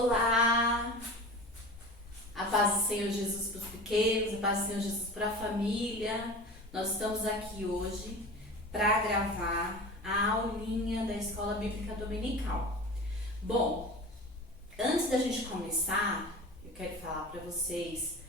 Olá! A paz do Senhor Jesus para os pequenos, a paz do Senhor Jesus para a família. Nós estamos aqui hoje para gravar a aulinha da Escola Bíblica Dominical. Bom, antes da gente começar, eu quero falar para vocês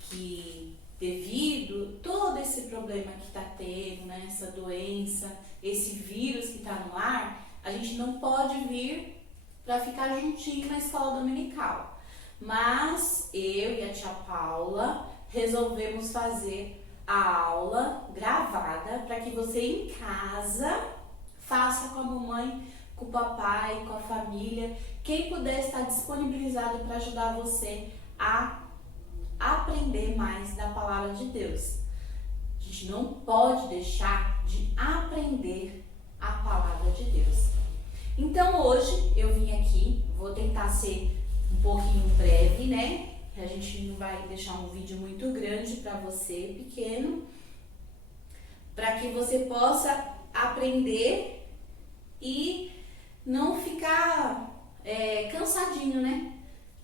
que devido a todo esse problema que está tendo, né, essa doença, esse vírus que está no ar, a gente não pode vir para ficar juntinho na escola dominical. Mas eu e a tia Paula resolvemos fazer a aula gravada para que você em casa faça com a mamãe, com o papai, com a família, quem puder estar disponibilizado para ajudar você a aprender mais da palavra de Deus. A gente não pode deixar de aprender a palavra de Deus. Então hoje eu vim aqui, vou tentar ser um pouquinho breve, né? A gente não vai deixar um vídeo muito grande para você, pequeno, para que você possa aprender e não ficar cansadinho, né?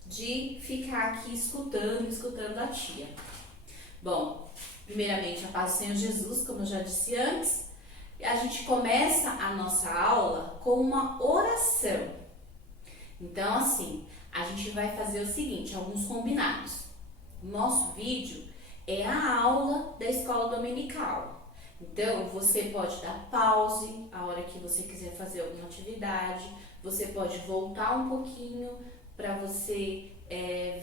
De ficar aqui escutando a tia. Bom, primeiramente a paz do Senhor Jesus, como eu já disse antes. A gente começa a nossa aula com uma oração. Então, assim, a gente vai fazer o seguinte, alguns combinados. O nosso vídeo é a aula da escola dominical. Então, você pode dar pause a hora que você quiser fazer alguma atividade. Você pode voltar um pouquinho para você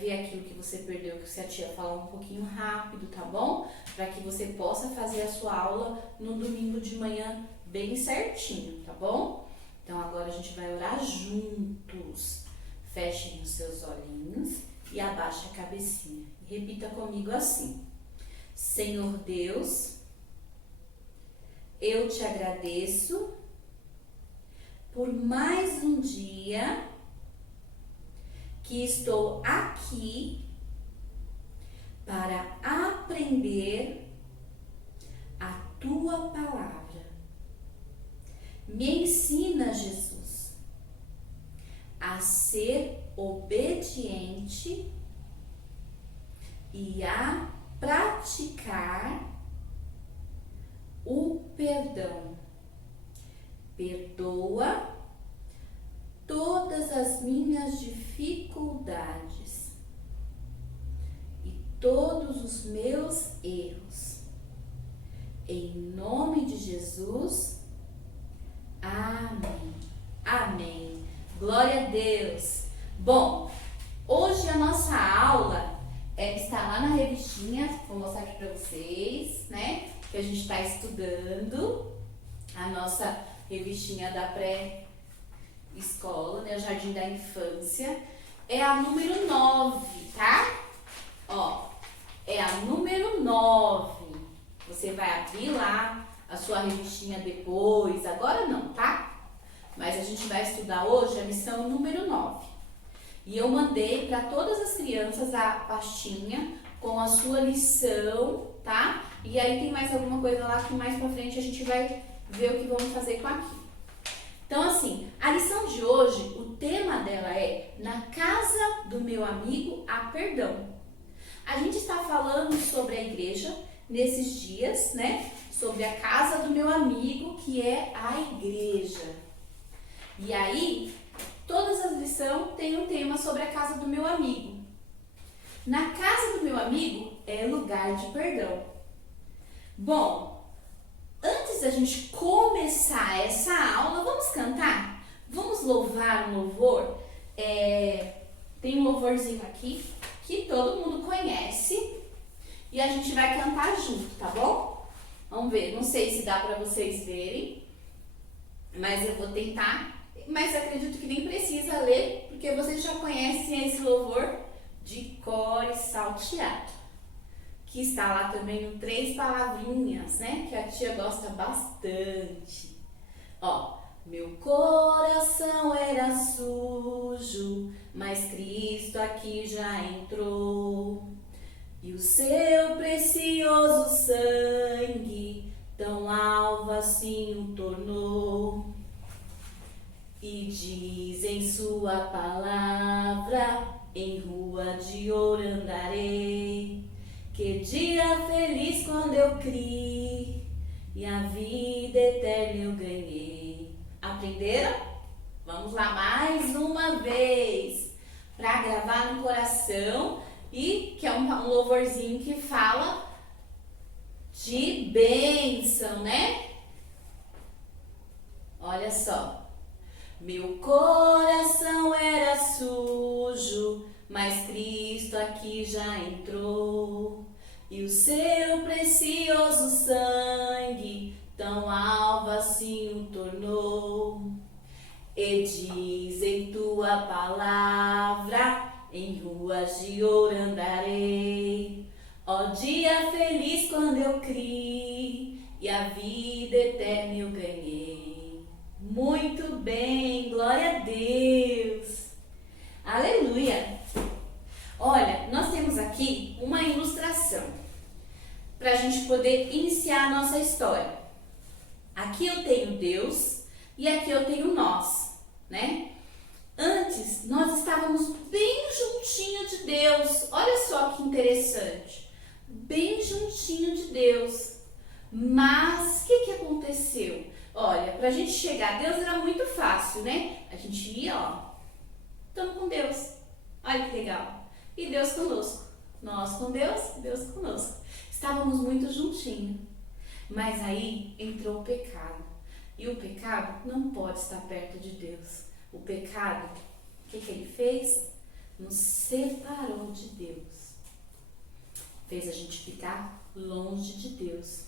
ver aquilo que você perdeu, que se a tia falar um pouquinho rápido, tá bom? Para que você possa fazer a sua aula no domingo de manhã bem certinho, tá bom? Então agora a gente vai orar juntos. Fechem os seus olhinhos e abaixe a cabecinha. Repita comigo assim: Senhor Deus, eu te agradeço por mais um dia que estou aqui para aprender a tua palavra. Me ensina, Jesus, a ser obediente e a praticar o perdão. Perdoa todas as minhas dificuldades e todos os meus erros. Em nome de Jesus, amém. Amém. Glória a Deus. Bom, hoje a nossa aula está lá na revistinha, vou mostrar aqui para vocês, né? Que a gente está estudando a nossa revistinha da pré-escola, né? O Jardim da Infância. É a número 9, tá? Ó, é a número 9. Você vai abrir lá a sua revistinha depois, agora não, tá? Mas a gente vai estudar hoje a lição número 9. E eu mandei para todas as crianças a pastinha com a sua lição, tá? E aí tem mais alguma coisa lá que mais pra frente a gente vai ver o que vamos fazer com aqui. Então assim, a lição de hoje, o tema dela é Na Casa do Meu Amigo há Perdão. A gente está falando sobre a igreja nesses dias, né? Sobre a casa do meu amigo, que é a igreja. E aí, todas as lições têm um tema sobre a casa do meu amigo. Na casa do meu amigo é lugar de perdão. Bom, antes da gente começar essa aula, vamos cantar? Vamos louvar um louvor? Tem um louvorzinho aqui que todo mundo conhece e a gente vai cantar junto, tá bom? Vamos ver, não sei se dá para vocês verem, mas eu vou tentar. Mas acredito que nem precisa ler, porque vocês já conhecem esse louvor de cor e salteado, que está lá também no 3 palavrinhas, né? Que a tia gosta bastante. Ó, meu coração era sujo, mas Cristo aqui já entrou. E o seu precioso sangue tão alvo assim o tornou. E diz em sua palavra, em rua de ouro andarei. Que dia feliz quando eu criei, e a vida eterna eu ganhei. Aprenderam? Vamos lá mais uma vez, para gravar no coração, e que é um louvorzinho que fala de bênção, né? Olha só. Meu coração era sujo, mas Cristo aqui já entrou. E o seu precioso sangue tão alvo assim o tornou. E diz em tua palavra, em ruas de ouro andarei. Ó dia feliz quando eu criei, e a vida eterna eu ganhei. Muito bem, glória a Deus. Aleluia. Olha, nós temos aqui uma ilustração para a gente poder iniciar a nossa história. Aqui eu tenho Deus e aqui eu tenho nós, né? Antes, nós estávamos bem juntinho de Deus. Olha só que interessante. Bem juntinho de Deus. Mas, o que aconteceu? Olha, pra gente chegar a Deus era muito fácil, né? A gente ia, ó, estamos com Deus. Olha que legal. E Deus conosco. Nós com Deus, Deus conosco. Estávamos muito juntinhos. Mas aí entrou o pecado. E o pecado não pode estar perto de Deus. O pecado, o que ele fez? Nos separou de Deus. Fez a gente ficar longe de Deus.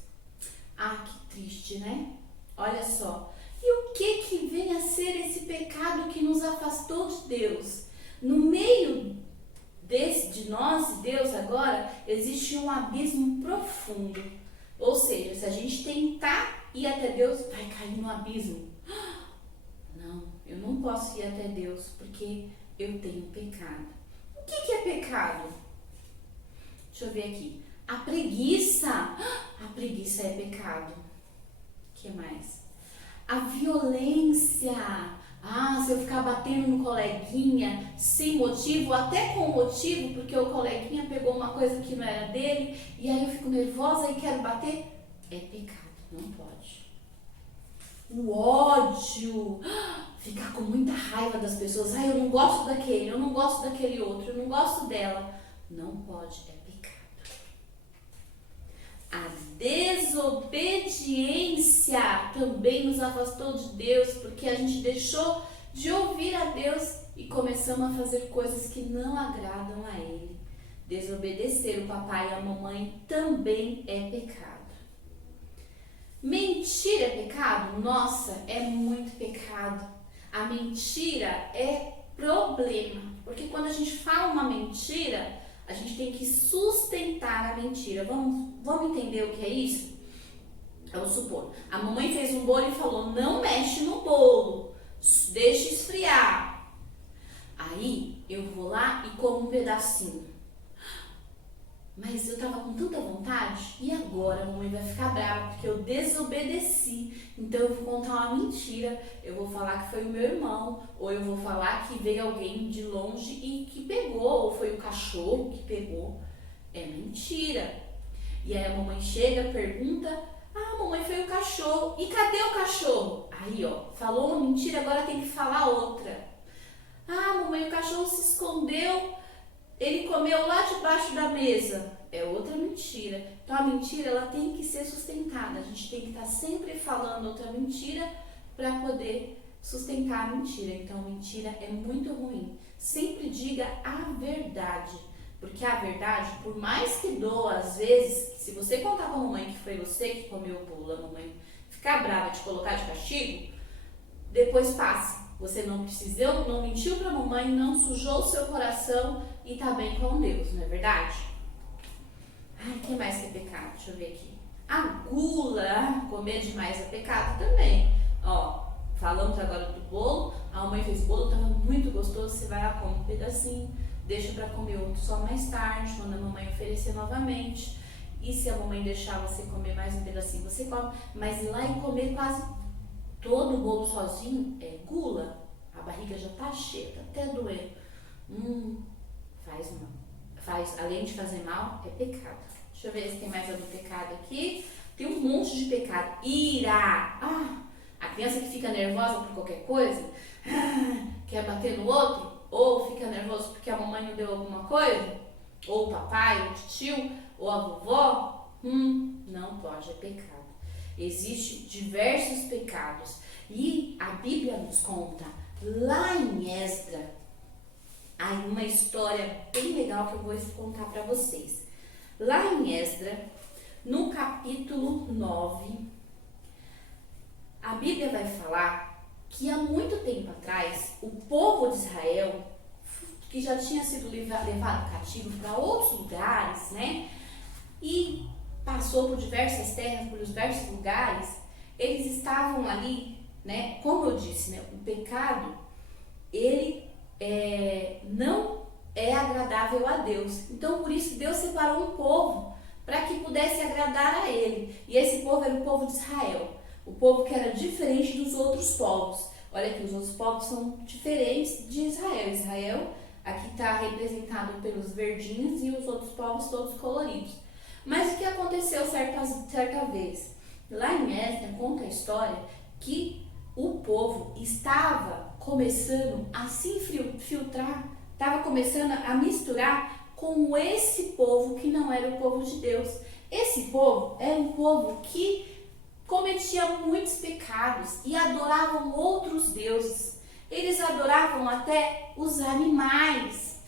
Ah, que triste, né? Olha só. E o que vem a ser esse pecado que nos afastou de Deus? No meio de nós e Deus agora, existe um abismo profundo. Ou seja, se a gente tentar ir até Deus, vai cair no abismo. Não, eu não posso ir até Deus porque eu tenho pecado. O que é pecado? Deixa eu ver aqui. A preguiça. A preguiça é pecado. O que mais? A violência. Ah, se eu ficar batendo no coleguinha sem motivo, até com motivo, porque o coleguinha pegou uma coisa que não era dele, e aí eu fico nervosa e quero bater, é pecado, não pode. O ódio, ficar com muita raiva das pessoas, eu não gosto daquele, eu não gosto daquele outro, eu não gosto dela, não pode, é pecado. A desobediência também nos afastou de Deus, porque a gente deixou de ouvir a Deus e começamos a fazer coisas que não agradam a Ele. Desobedecer o papai e a mamãe também é pecado. Mentira é pecado? Nossa, é muito pecado. A mentira é problema, porque quando a gente fala uma mentira, a gente tem que sustentar a mentira. Vamos entender o que é isso? Vamos supor, a mamãe fez um bolo e falou, não mexe no bolo, deixa esfriar. Aí eu vou lá e como um pedacinho. Mas eu tava com tanta vontade, e agora a mamãe vai ficar brava porque eu desobedeci. Então eu vou contar uma mentira, eu vou falar que foi o meu irmão, ou eu vou falar que veio alguém de longe e que pegou, ou foi o cachorro que pegou. É mentira. E aí a mamãe chega, pergunta, mamãe, foi o cachorro. E cadê o cachorro? Aí, ó, falou uma mentira, agora tem que falar outra. Mamãe, o cachorro se escondeu, ele comeu lá debaixo da mesa. É outra mentira. Então a mentira, ela tem que ser sustentada. A gente tem que estar sempre falando outra mentira para poder sustentar a mentira. Então mentira é muito ruim. Sempre diga a verdade. Porque a verdade, por mais que doa, às vezes, se você contar pra mamãe que foi você que comeu o bolo, a mamãe ficar brava, te colocar de castigo, depois passa. Você não precisou, não mentiu pra mamãe, não sujou o seu coração e tá bem com Deus, não é verdade? O que mais que é pecado? Deixa eu ver aqui. A gula, comer demais é pecado também. Ó, falamos agora do bolo, a mamãe fez bolo, tava muito gostoso, você vai lá, come um pedacinho, deixa para comer outro só mais tarde, quando a mamãe oferecer novamente. E se a mamãe deixar você comer mais um pedacinho, você come. Mas ir lá e comer quase todo o bolo sozinho é gula. a barriga já tá cheia, tá até doendo. Faz mal. Além de fazer mal, é pecado. Deixa eu ver se tem mais algum pecado aqui. Tem um monte de pecado. Ira. A criança que fica nervosa por qualquer coisa, quer bater no outro, ou fica nervoso porque a mamãe não deu alguma coisa, ou o papai, ou o tio, ou a vovó, não pode, é pecado. Existem diversos pecados. E a Bíblia nos conta, lá em Esdras, há uma história bem legal que eu vou contar para vocês. Lá em Esdras, no capítulo 9, a Bíblia vai falar que há muito tempo atrás, o povo de Israel, que já tinha sido levado cativo para outros lugares, né? E passou por diversas terras, por diversos lugares, eles estavam ali, né? Como eu disse, né? O pecado, ele não é agradável a Deus. Então, por isso, Deus separou um povo para que pudesse agradar a ele. E esse povo era o povo de Israel. O povo que era diferente dos outros povos. Olha que os outros povos são diferentes de Israel. Israel aqui está representado pelos verdinhos e os outros povos todos coloridos. Mas o que aconteceu certa vez? Lá em Esdras conta a história que o povo estava começando a se infiltrar, estava começando a misturar com esse povo que não era o povo de Deus. Esse povo era um povo que cometia muitos pecados e adoravam outros deuses. Eles adoravam até os animais.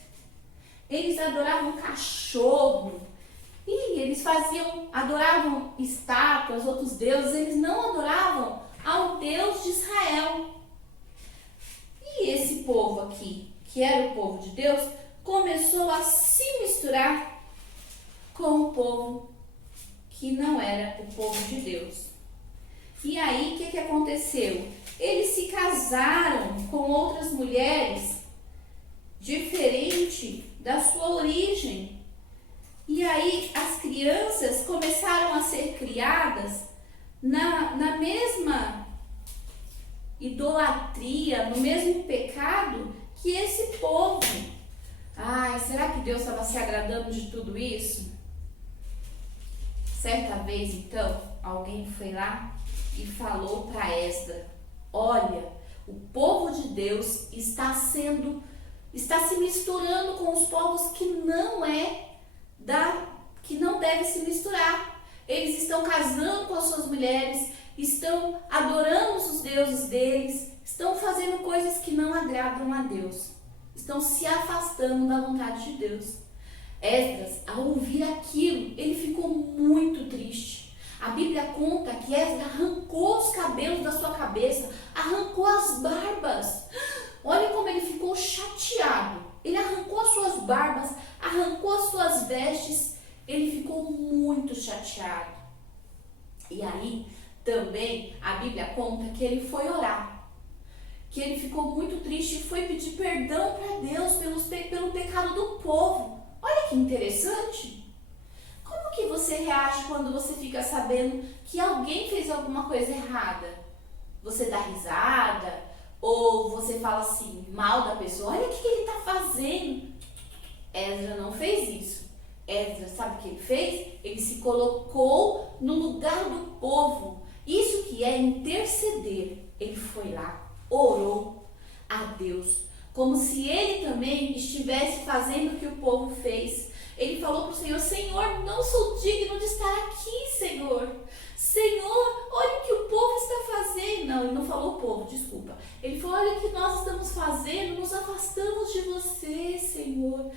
Eles adoravam cachorro. E eles adoravam estátuas, outros deuses. Eles não adoravam ao Deus de Israel. E esse povo aqui, que era o povo de Deus, começou a se misturar com o povo que não era o povo de Deus. E aí, o que aconteceu? Eles se casaram com outras mulheres diferente da sua origem. E aí, as crianças começaram a ser criadas na mesma idolatria, no mesmo pecado que esse povo. Será que Deus estava se agradando de tudo isso? Certa vez, então, alguém foi lá e falou para Esdras: olha, o povo de Deus está se misturando com os povos que não deve se misturar. Eles estão casando com as suas mulheres, estão adorando os deuses deles, estão fazendo coisas que não agradam a Deus, estão se afastando da vontade de Deus. Esdras, ao ouvir aquilo, ele ficou muito triste. A Bíblia conta que Esdras arrancou os cabelos da sua cabeça, arrancou as barbas. Olha como ele ficou chateado. Ele arrancou as suas barbas, arrancou as suas vestes. Ele ficou muito chateado. E aí, também, a Bíblia conta que ele foi orar. Que ele ficou muito triste e foi pedir perdão para Deus pelo pecado do povo. Olha que interessante. Como que você reage quando você fica sabendo que alguém fez alguma coisa errada? Você dá risada? Ou você fala assim, mal da pessoa? Olha o que ele está fazendo. Esdras não fez isso. Esdras, sabe o que ele fez? Ele se colocou no lugar do povo. Isso que é interceder. Ele foi lá, orou a Deus, como se ele também estivesse fazendo o que o povo fez. Ele falou para o Senhor: Senhor, não sou digno de estar aqui, Senhor. Senhor, olha o que o povo está fazendo. Não, ele não falou o povo, desculpa. Ele falou: olha o que nós estamos fazendo, nos afastamos de você, Senhor.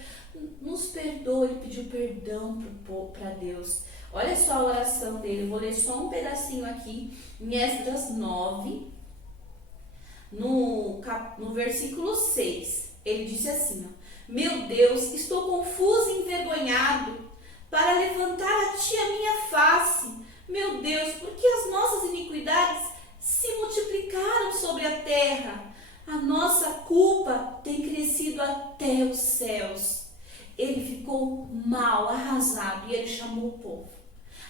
Nos perdoa. Ele pediu perdão para Deus. Olha só a oração dele. Eu vou ler só um pedacinho aqui, em Esdras 9, no versículo 6. Ele disse assim: meu Deus, estou confuso e envergonhado para levantar a ti a minha face. Meu Deus, porque as nossas iniquidades se multiplicaram sobre a terra. A nossa culpa tem crescido até os céus. Ele ficou mal, arrasado, e ele chamou o povo.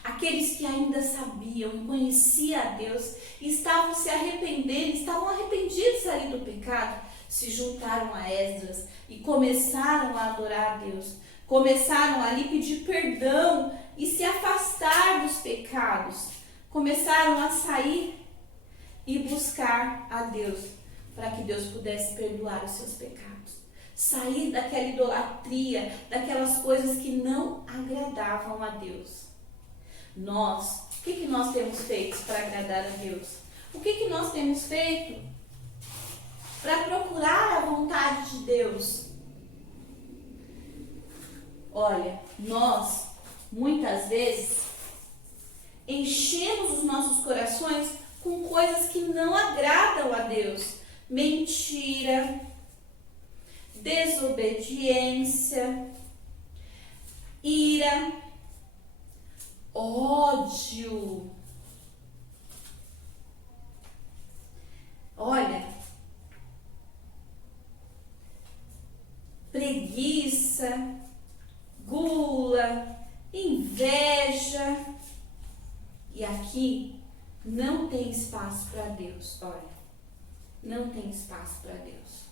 Aqueles que ainda sabiam e conheciam a Deus, estavam se arrependendo, estavam arrependidos ali do pecado, se juntaram a Esdras e começaram a adorar a Deus. Começaram ali a pedir perdão e se afastar dos pecados. Começaram a sair e buscar a Deus para que Deus pudesse perdoar os seus pecados. Sair daquela idolatria, daquelas coisas que não agradavam a Deus. Nós, o que nós temos feito para agradar a Deus? O que nós temos feito para procurar a vontade de Deus? Olha, nós, muitas vezes, enchemos os nossos corações com coisas que não agradam a Deus. Mentira, desobediência, ira, ódio. Olha, preguiça, gula, inveja. E aqui não tem espaço para Deus. Olha, não tem espaço para Deus.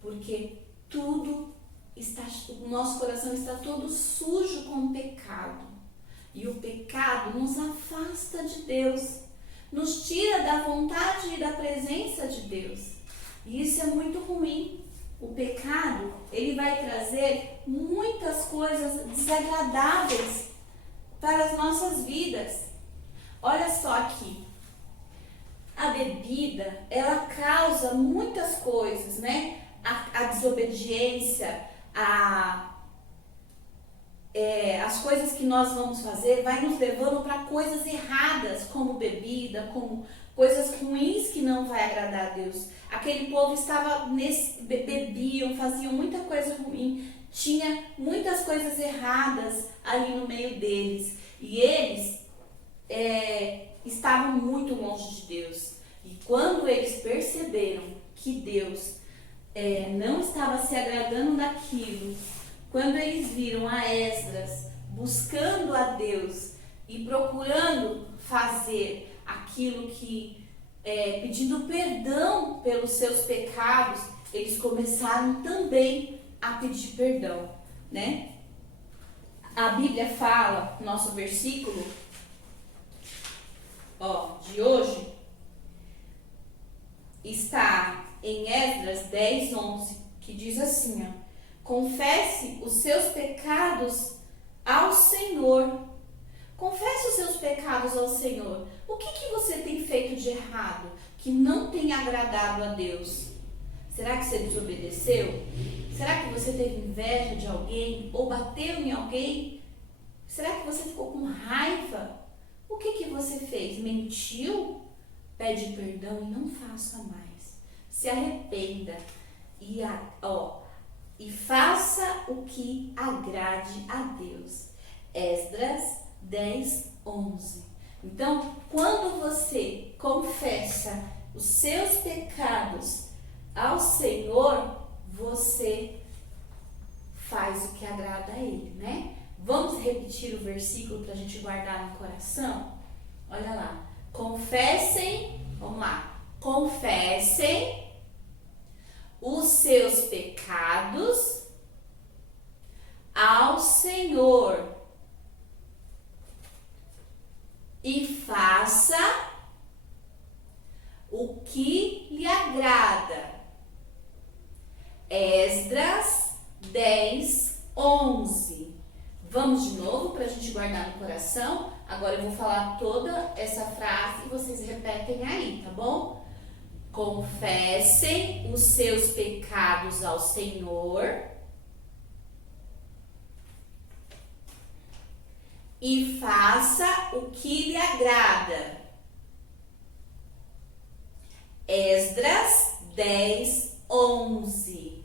Porque tudo está, o nosso coração está todo sujo com o pecado. E o pecado nos afasta de Deus, nos tira da vontade e da presença de Deus. E isso é muito ruim. O pecado, ele vai trazer muitas coisas desagradáveis para as nossas vidas. Olha só aqui. A bebida, ela causa muitas coisas, né? A desobediência, as coisas que nós vamos fazer vai nos levando para coisas erradas, como bebida, como coisas ruins que não vai agradar a Deus. Aquele povo estava bebiam, faziam muita coisa ruim, tinha muitas coisas erradas ali no meio deles. E eles estavam muito longe de Deus. E quando eles perceberam que Deus não estava se agradando daquilo, quando eles viram a Esdras buscando a Deus e procurando fazer aquilo que, pedindo perdão pelos seus pecados, eles começaram também a pedir perdão, né? A Bíblia fala, nosso versículo de hoje, está em Esdras 10, 11, que diz assim, confesse os seus pecados ao Senhor. Confesse os seus pecados ao Senhor. O que você tem feito de errado, que não tem agradado a Deus? Será que você desobedeceu? Será que você teve inveja de alguém ou bateu em alguém? Será que você ficou com raiva? O que você fez? Mentiu? Pede perdão e não faça mais. Se arrependa e faça o que agrade a Deus. Esdras 10, 11. Então, quando você confessa os seus pecados ao Senhor, você faz o que agrada a Ele, né? Vamos repetir o versículo para a gente guardar no coração? Olha lá. Confessem, vamos lá. Confessem os seus pecados ao Senhor e faça o que lhe agrada. Esdras 10, 11. Vamos de novo para a gente guardar no coração. Agora eu vou falar toda essa frase e vocês repetem aí, tá bom? Confessem os seus pecados ao Senhor e faça o que lhe agrada. Esdras 10, 11.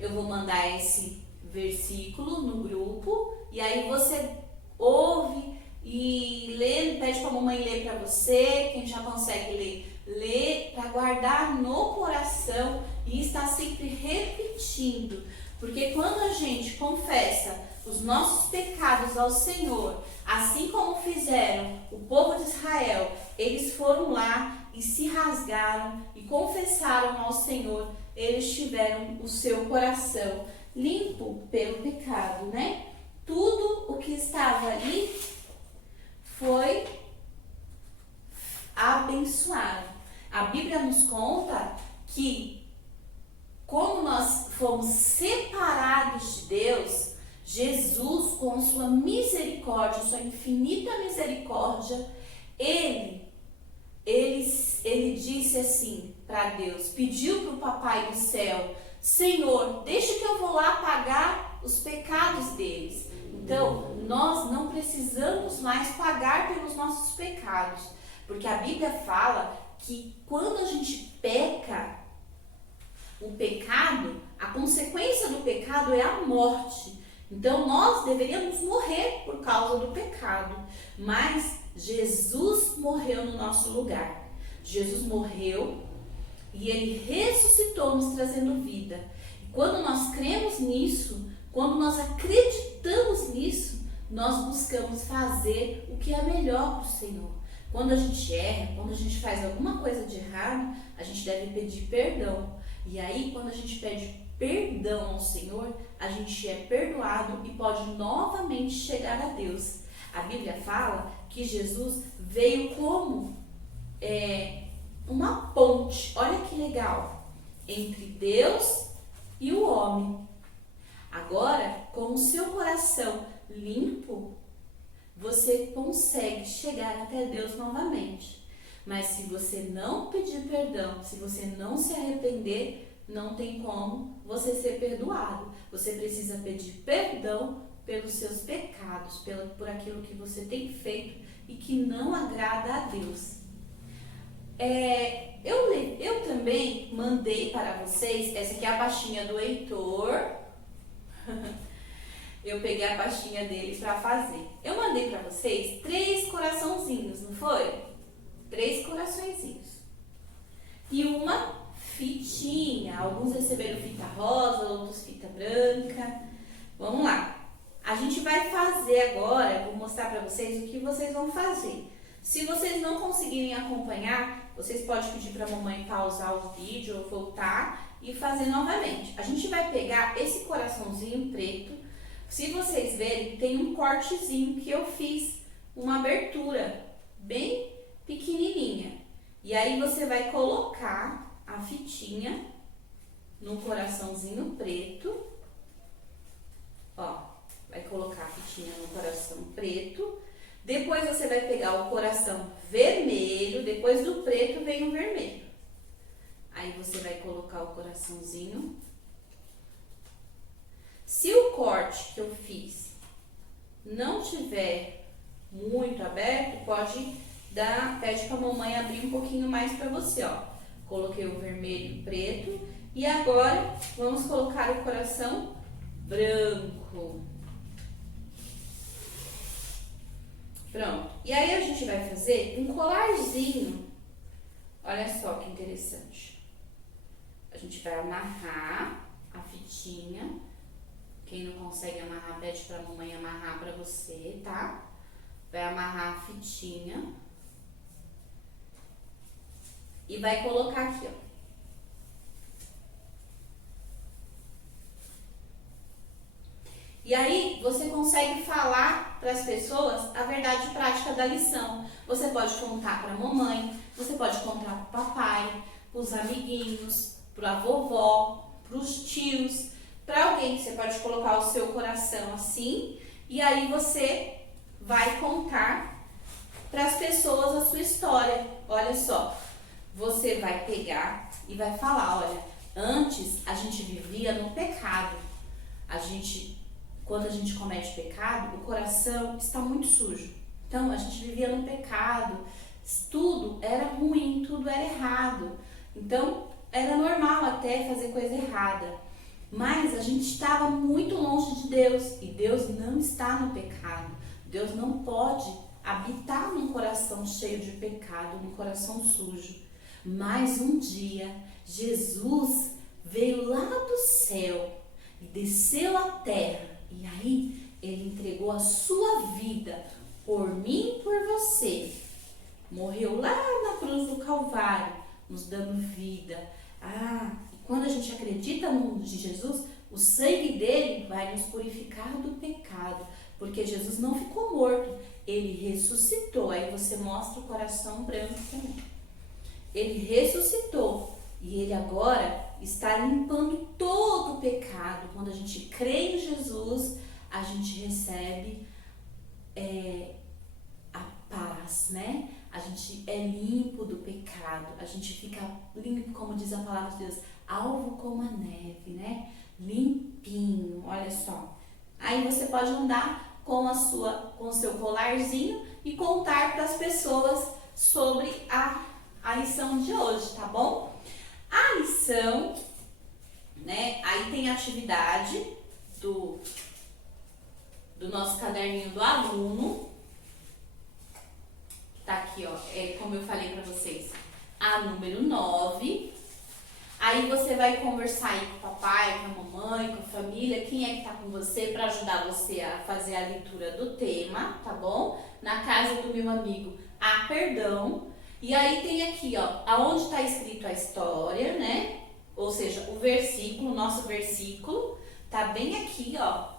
Eu vou mandar esse versículo no grupo e aí você ouve e lê, pede para a mamãe ler para você, quem já consegue ler, lê para guardar no coração e estar sempre repetindo, porque quando a gente confessa os nossos pecados ao Senhor, assim como fizeram o povo de Israel, eles foram lá e se rasgaram e confessaram ao Senhor, eles tiveram o seu coração limpo pelo pecado, né? Tudo o que estava ali foi abençoado. A Bíblia nos conta que, como nós fomos separados de Deus, Jesus, com sua misericórdia, sua infinita misericórdia, ele disse assim para Deus, pediu para o Papai do céu: Senhor, deixa que eu vou lá pagar os pecados deles. Então, nós não precisamos mais pagar pelos nossos pecados, porque a Bíblia fala que quando a gente peca, o pecado, a consequência do pecado é a morte. Então, nós deveríamos morrer por causa do pecado, mas Jesus morreu no nosso lugar. Jesus morreu e ele ressuscitou, nos trazendo vida. E quando nós cremos nisso, quando nós acreditamos nisso, nós buscamos fazer o que é melhor para o Senhor. Quando a gente erra, quando a gente faz alguma coisa de errado, a gente deve pedir perdão. E aí, quando a gente pede perdão ao Senhor, a gente é perdoado e pode novamente chegar a Deus. A Bíblia fala que Jesus veio como uma ponte, olha que legal, entre Deus e o homem. Agora, com o seu coração limpo, você consegue chegar até Deus novamente. Mas se você não pedir perdão, se você não se arrepender, não tem como você ser perdoado. Você precisa pedir perdão pelos seus pecados, por aquilo que você tem feito e que não agrada a Deus. Eu também mandei para vocês, essa aqui é a pastinha do Heitor. Eu peguei a pastinha dele para fazer. Eu mandei para vocês 3 coraçãozinhos, não foi? 3 coraçõezinhos. E uma fitinha. Alguns receberam fita rosa, outros fita branca. Vamos lá. A gente vai fazer agora, vou mostrar para vocês o que vocês vão fazer. Se vocês não conseguirem acompanhar, vocês podem pedir para a mamãe pausar o vídeo ou voltar e fazer novamente. A gente vai pegar esse coraçãozinho preto. Se vocês verem, tem um cortezinho que eu fiz, uma abertura bem pequenininha. E aí você vai colocar a fitinha no coraçãozinho preto. Ó, vai colocar a fitinha no coração preto. Depois você vai pegar o coração vermelho, depois do preto vem o vermelho. Aí você vai colocar o coraçãozinho. Se o corte que eu fiz não tiver muito aberto, pede pra mamãe abrir um pouquinho mais pra você, ó. Coloquei o vermelho e o preto. E agora, vamos colocar o coração branco. Pronto. E aí a gente vai fazer um colarzinho. Olha só que interessante. A gente vai amarrar a fitinha. Quem não consegue amarrar, pede pra mamãe amarrar pra você, tá? Vai amarrar a fitinha. E vai colocar aqui, ó. E aí, você consegue falar para as pessoas a verdade prática da lição. Você pode contar para a mamãe, você pode contar para o papai, para os amiguinhos, para a vovó, para os tios, para alguém. Você pode colocar o seu coração assim e aí você vai contar para as pessoas a sua história. Olha só, você vai pegar e vai falar, olha, antes a gente vivia no pecado. Quando a gente comete pecado, o coração está muito sujo. Então, a gente vivia no pecado, tudo era ruim, tudo era errado. Então, era normal até fazer coisa errada. Mas a gente estava muito longe de Deus e Deus não está no pecado. Deus não pode habitar num coração cheio de pecado, num coração sujo. Mas um dia, Jesus veio lá do céu e desceu à terra. E aí, ele entregou a sua vida por mim e por você. morreu lá na cruz do Calvário, nos dando vida. E quando a gente acredita no de Jesus, o sangue dele vai nos purificar do pecado, porque Jesus não ficou morto, ele ressuscitou. Aí você mostra o coração branco também. Ele ressuscitou e ele agora está limpando todo o pecado. Quando a gente crê em Jesus, a gente recebe a paz, né? A gente é limpo do pecado, a gente fica limpo, como diz a palavra de Deus, alvo como a neve, né? Limpinho, olha só. Aí você pode andar com o seu colarzinho e contar para as pessoas sobre a lição de hoje, tá bom? A lição, né? Aí tem a atividade do nosso caderninho do aluno. Tá aqui, ó, como eu falei pra vocês, a número 9. Aí você vai conversar aí com o papai, com a mamãe, com a família, quem é que tá com você para ajudar você a fazer a leitura do tema, tá bom? Na casa do meu amigo Perdão. E aí tem aqui, ó, aonde tá escrito a história, né? Ou seja, o versículo, o nosso versículo, tá bem aqui, ó.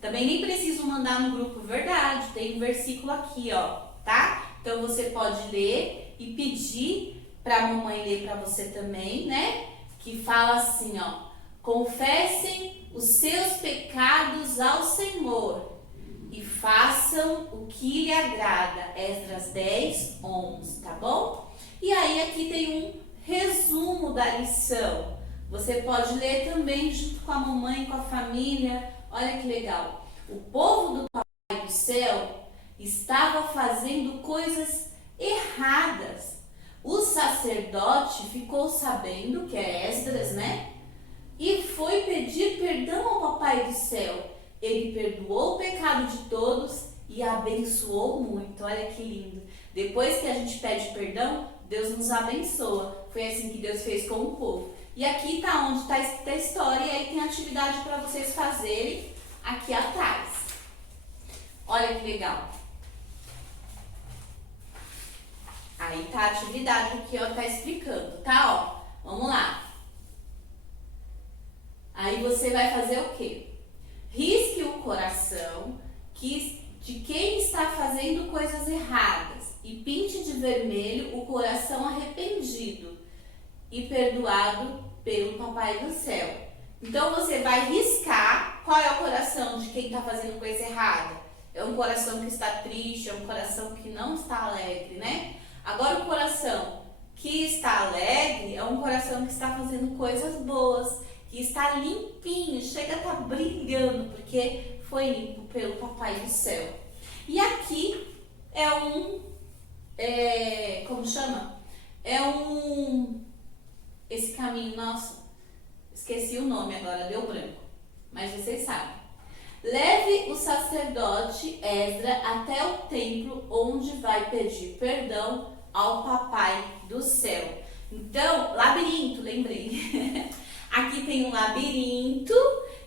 Também nem preciso mandar no grupo, verdade, tem um versículo aqui, ó, tá? Então você pode ler e pedir para a mamãe ler para você também, né? Que fala assim, ó: confessem os seus pecados ao Senhor e façam o que lhe agrada. Esdras 10, 11, tá bom? E aí aqui tem um resumo da lição. Você pode ler também junto com a mamãe, com a família. Olha que legal. O povo do Pai do Céu estava fazendo coisas erradas. O sacerdote ficou sabendo, que é Esdras, né? E foi pedir perdão ao Papai do Céu. Ele perdoou o pecado de todos e abençoou muito. Olha que lindo. Depois que a gente pede perdão, Deus nos abençoa. Foi assim que Deus fez com o povo. E aqui tá onde está escrita a história, e aí tem atividade para vocês fazerem aqui atrás. Olha que legal. Aí tá a atividade aqui, ó, tá explicando, tá? Ó, vamos lá. Aí você vai fazer o quê? Risque o coração de quem está fazendo coisas erradas e pinte de vermelho o coração arrependido e perdoado pelo Papai do Céu. Então você vai riscar qual é o coração de quem está fazendo coisa errada. É um coração que está triste, é um coração que não está alegre, né? Agora o coração que está alegre é um coração que está fazendo coisas boas, que está limpinho, chega a estar brilhando, porque foi limpo pelo Papai do Céu. E aqui é como chama? Esse caminho, nossa, esqueci o nome agora, deu branco, mas vocês sabem. Leve o sacerdote Esdras até o templo, onde vai pedir perdão ao Papai do Céu. Então, labirinto, lembrei. Aqui tem um labirinto,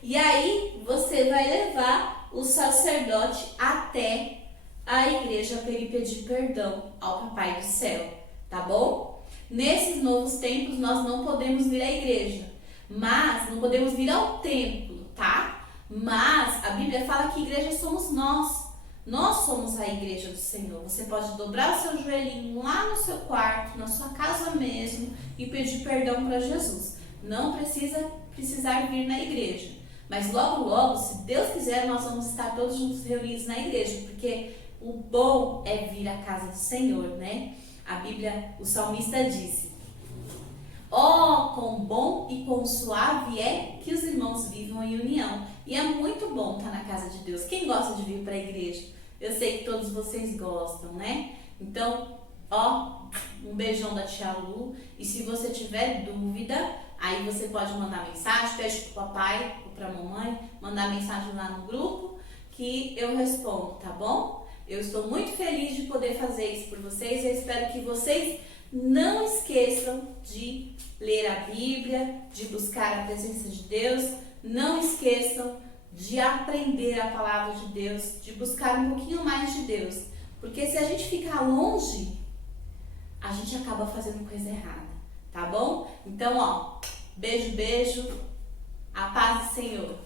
e aí você vai levar o sacerdote até a igreja para ele pedir perdão ao Papai do Céu, tá bom? Nesses novos tempos nós não podemos vir à igreja, mas não podemos vir ao templo, tá? Mas a Bíblia fala que igreja somos nós. Nós somos a igreja do Senhor. Você pode dobrar o seu joelhinho lá no seu quarto, na sua casa mesmo, e pedir perdão para Jesus. Não precisar vir na igreja. Mas logo, logo, se Deus quiser, nós vamos estar todos juntos reunidos na igreja, porque o bom é vir à casa do Senhor, né? A Bíblia, o salmista disse: ó, quão bom e quão suave é que os irmãos vivam em união. E é muito bom estar na casa de Deus. Quem gosta de vir para a igreja? Eu sei que todos vocês gostam, né? Então, ó, um beijão da tia Lu. E se você tiver dúvida, aí você pode mandar mensagem, pede pro papai ou pra mamãe, mandar mensagem lá no grupo, que eu respondo, tá bom? Eu estou muito feliz de poder fazer isso por vocês. Eu espero que vocês não esqueçam de ler a Bíblia, de buscar a presença de Deus. Não esqueçam de aprender a palavra de Deus, de buscar um pouquinho mais de Deus. Porque se a gente ficar longe, a gente acaba fazendo coisa errada, tá bom? Então, ó, beijo, beijo, a paz do Senhor.